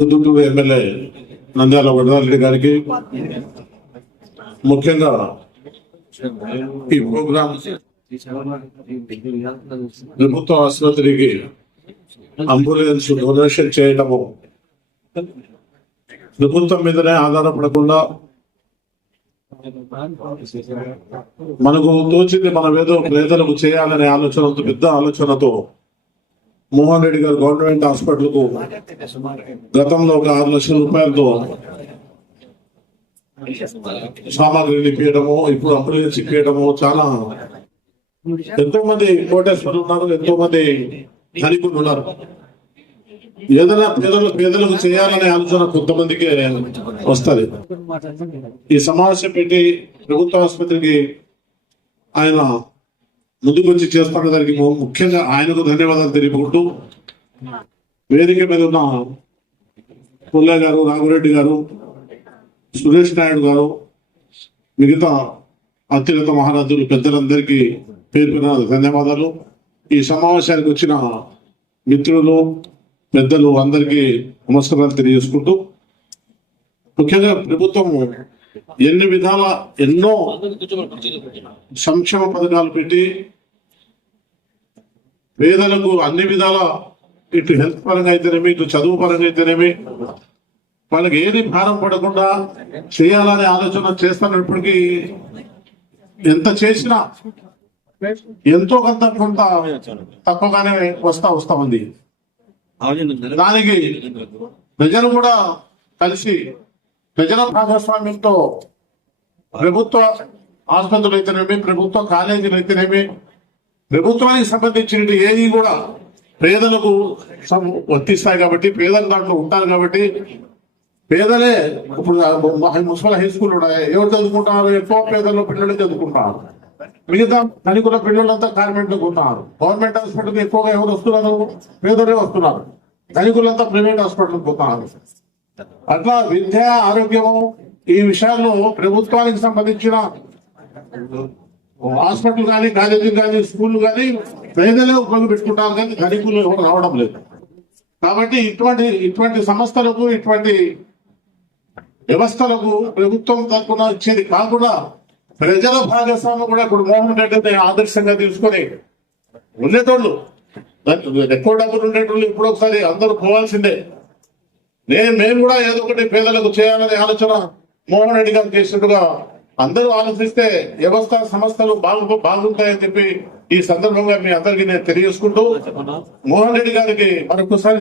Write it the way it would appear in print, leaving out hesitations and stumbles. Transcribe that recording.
Guntur MLA Nandyal Varada Reddy గారికి, ముఖ్యంగా ఈ ప్రోగ్రాం ప్రభుత్వ ఆసుపత్రికి అంబులెన్స్ డొనేషన్ చేయడము ప్రభుత్వం మీదనే ఆధారపడకుండా మనకు తోచింది మనం ఏదో పేదలకు చేయాలనే ఆలోచనతో, పెద్ద ఆలోచనతో మోహన్ రెడ్డి గారు గవర్నమెంట్ హాస్పిటల్ కు గతంలో ఒక 6 లక్షల రూపాయలతో సామాగ్రిని ఇప్పించడము, ఇప్పుడు అంబులెన్స్ ఇప్పించడము, చాలా ఎంతో మంది కోటేశ్వరులు ఉన్నారు, ఎంతో మంది ధనికులు ఉన్నారు. ఏదైనా పేదలకు చేయాలనే ఆలోచన కొంతమందికి వస్తుంది. ఈ సమావేశం పెట్టి ప్రభుత్వ ఆసుపత్రికి ఆయన ముందుకు వచ్చి చేస్తున్న దానికి ముఖ్యంగా ఆయనకు ధన్యవాదాలు తెలుపుకుంటూ, వేదిక మీద ఉన్న పుల్లయ్య గారు, రాఘురెడ్డి గారు, సురేష్ నాయుడు గారు, మిగతా అత్యున్నత మహారాజులు పెద్దలందరికీ పేరు పేరున ధన్యవాదాలు. ఈ సమావేశానికి వచ్చిన మిత్రులు, పెద్దలు అందరికీ నమస్కారాలు తెలియజేసుకుంటూ, ముఖ్యంగా ప్రభుత్వం ఎన్ని విధాల ఎన్నో సంక్షేమ పథకాలు పెట్టి పేదలకు అన్ని విధాల, ఇటు హెల్త్ పరంగా అయితేనేమి, ఇటు చదువు పరంగా అయితేనేమి, వాళ్ళకి ఏది భారం పడకుండా చేయాలనే ఆలోచన చేస్తున్నప్పటికీ ఎంత చేసినా ఎంతో కొంత తక్కువగానే వస్తా ఉంది. దానికి ప్రజలు కూడా కలిసి, ప్రజల భాగస్వామ్యంతో ప్రభుత్వ ఆసుపత్రులు అయితేనేమి, ప్రభుత్వ కాలేజీలు అయితేనేమి, ప్రభుత్వానికి సంబంధించిన ఏది కూడా పేదలకు వర్తిస్తాయి కాబట్టి, పేదలు దాంట్లో ఉంటారు కాబట్టి, పేదలే ఇప్పుడు మున్సిపల్ హై స్కూల్ ఎవరు చదువుకుంటున్నారు? ఎక్కువ పేదల్లో పిల్లలు చదువుకుంటున్నారు. మిగతా ధనికుల పిల్లలంతా కార్మెంట్లకు ఉంటున్నారు. గవర్నమెంట్ హాస్పిటల్కి ఎక్కువగా ఎవరు వస్తున్నారు? పేదలే వస్తున్నారు. ధనికులంతా ప్రైవేట్ హాస్పిటల్కి పోతున్నారు. అట్లా విద్య, ఆరోగ్యము ఈ విషయాల్లో ప్రభుత్వానికి సంబంధించిన హాస్పిటల్ కానీ, కాలేజీలు కానీ, స్కూల్ కానీ పేదలే ఉపయోగపెట్టుకుంటారు, కానీ ధనికులు ఎవరు రావడం లేదు. కాబట్టి ఇటువంటి సంస్థలకు, ఇటువంటి వ్యవస్థలకు ప్రభుత్వం తరఫున ఇచ్చేది కాకుండా ప్రజల భాగస్వామ్యం కూడా ఇప్పుడు మోహన్ రెడ్డిని ఆదర్శంగా తీసుకొని ఉండేటోళ్ళు, ఎక్కువ డబ్బులు ఉండేటోళ్ళు ఇప్పుడు ఒకసారి అందరూ పోవాల్సిందే. మేము కూడా ఏదో ఒకటి పేదలకు చేయాలనే ఆలోచన మోహన్ రెడ్డి గారు చేసినట్టుగా అందరూ ఆలోచిస్తే వ్యవస్థ, సంస్థలు బాగుంటాయని చెప్పి ఈ సందర్భంగా మీ అందరికీ నేను తెలియజేసుకుంటూ, మోహన్ రెడ్డి గారికి మరొకసారి